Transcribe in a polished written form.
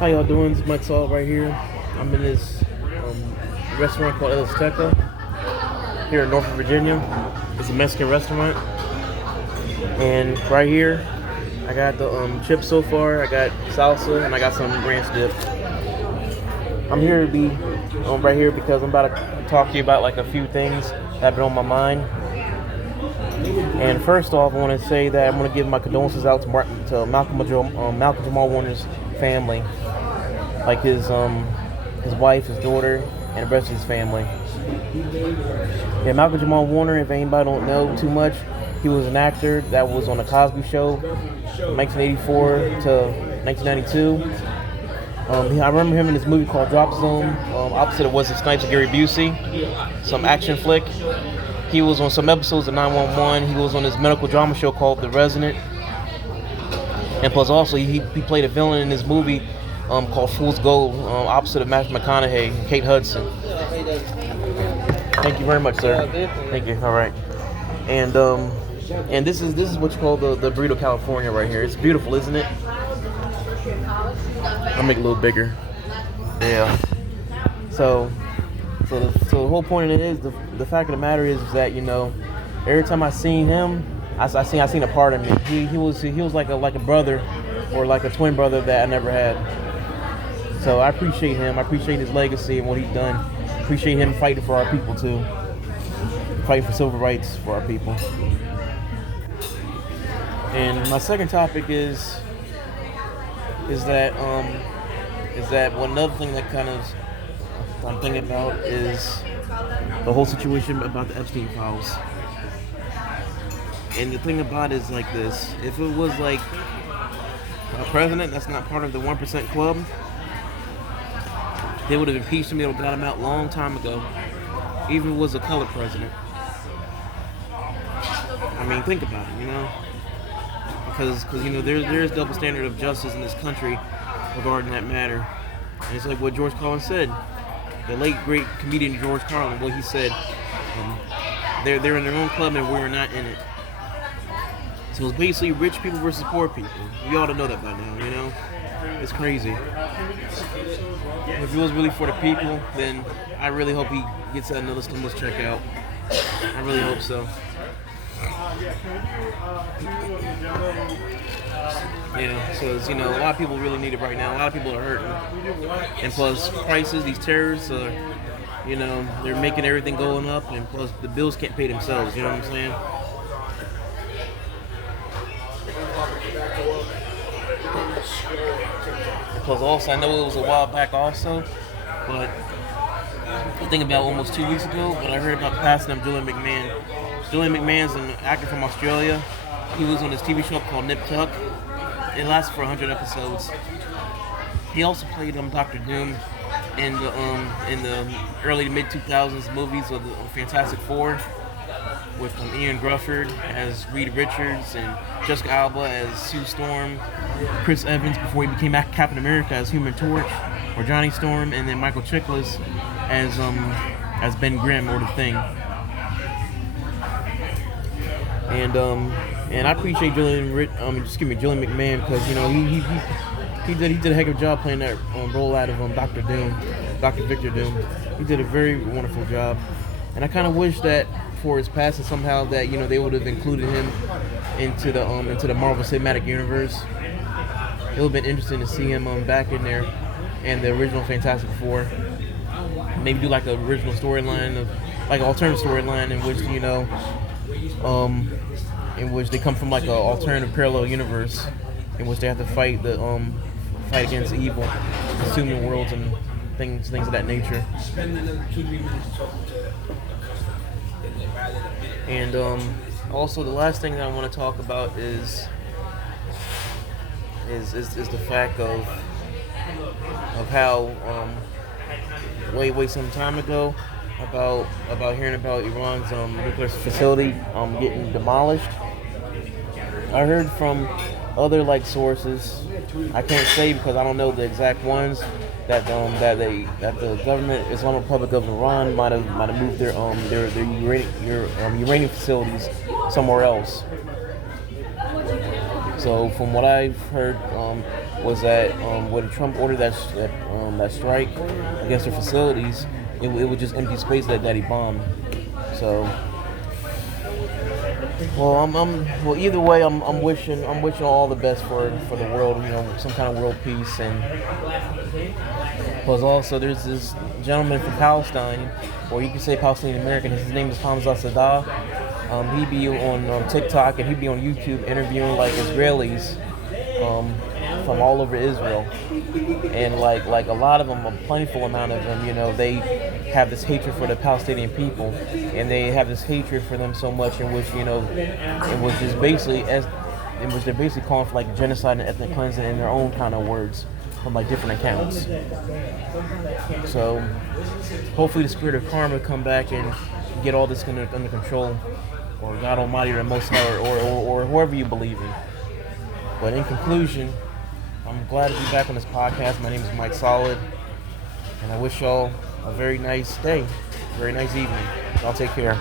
How y'all doing? This is Mike Salt right here. I'm in this restaurant called El Azteca here in Norfolk, Virginia. It's a Mexican restaurant. And right here, I got the chips so far. I got salsa and I got some ranch dip. I'm here to be right here because I'm about to talk to you about like a few things that have been on my mind. And first off, I want to say that I'm going to give my condolences out to Malcolm Jamal-Warner's family, like his wife, his daughter, and the rest of his family. Yeah, Malcolm Jamal-Warner, if anybody don't know too much, he was an actor that was on the Cosby Show from 1984 to 1992. I remember him in this movie called Drop Zone, opposite of Wesley Snipes and Gary Busey, some action flick. He was on some episodes of 911. He was on this medical drama show called The Resident. And plus also, he played a villain in this movie called Fool's Gold, opposite of Matthew McConaughey and Kate Hudson. Thank you very much, sir. Thank you. All right. And this is what you call the burrito California right here. It's beautiful, isn't it? I'll make it a little bigger. Yeah. So the whole point of it is the fact of the matter is that, you know, every time I seen him, I seen a part of me. He was like a brother or like a twin brother that I never had. So I appreciate him. I appreciate his legacy and what he's done. I appreciate him fighting for our people too. Fighting for civil rights for our people. And my second topic is that one other thing that kind of I'm thinking about is the whole situation about the Epstein files. And the thing about it is like this: if it was like a president that's not part of the 1% club, they would have impeached him. They would have got him out a long time ago. Even if it was a colored president. I mean, think about it, you know, because you know there's double standard of justice in this country regarding that matter. And it's like what George Carlin said, the late great comedian George Carlin. What he said, they're in their own club and we're not in it. So it's basically rich people versus poor people. You ought to know that by now, you know. It's crazy. If it was really for the people, then I really hope he gets another stimulus check out. I really hope so. Yeah, so you know, a lot of people really need it right now. A lot of people are hurting, and plus prices, these terrorists are, you know, they're making everything going up, and plus the bills can't pay themselves. You know what I'm saying? And plus, also, I know it was a while back, also, but I think about almost 2 weeks ago, but I heard about the passing of Julian McMahon. Julian McMahon's an actor from Australia. He was on this TV show called Nip Tuck. It lasted for 100 episodes. He also played Dr. Doom in the early to mid 2000s movies of the Fantastic Four with Ian Grufford as Reed Richards and Jessica Alba as Sue Storm, Chris Evans before he became Captain America as Human Torch or Johnny Storm, and then Michael Chiklis as Ben Grimm or the Thing. And I appreciate Julian McMahon because, you know, he did a heck of a job playing that role out of Dr. Victor Doom. He did a very wonderful job, and I kind of wish that for his passing somehow that, you know, they would have included him into the Marvel Cinematic Universe. It would have been interesting to see him back in there and the original Fantastic Four. Maybe do like an original storyline of like an alternative storyline in which, you know, in which they come from like an alternative parallel universe in which they have to fight against evil, consuming worlds and things of that nature. And also the last thing that I want to talk about is the fact of how way some time ago about hearing about Iran's nuclear facility getting demolished. I heard from other like sources, I can't say because I don't know the exact ones, that the government, Islamic Republic of Iran, might have moved their uranium facilities somewhere else. So from what I've heard, was that when Trump ordered that strike against their facilities, it was just empty space that he bombed. So, well, well, either way, I'm wishing all the best for the world. Some kind of world peace. And plus also there's this gentleman from Palestine, or you can say Palestinian American. His name is Hamza Sadah. He be on TikTok and he be on YouTube interviewing like Israelis from all over Israel, and like a lot of them, a plentiful amount of them, they have this hatred for the Palestinian people, and they have this hatred for them so much, in which they're basically calling for like genocide and ethnic cleansing in their own kind of words from like different accounts. So hopefully the spirit of karma come back and get all this under control, or God Almighty, or Most High, or whoever you believe in. But in conclusion, I'm glad to be back on this podcast. My name is Mike Solid, and I wish y'all a very nice day, very nice evening. Y'all take care.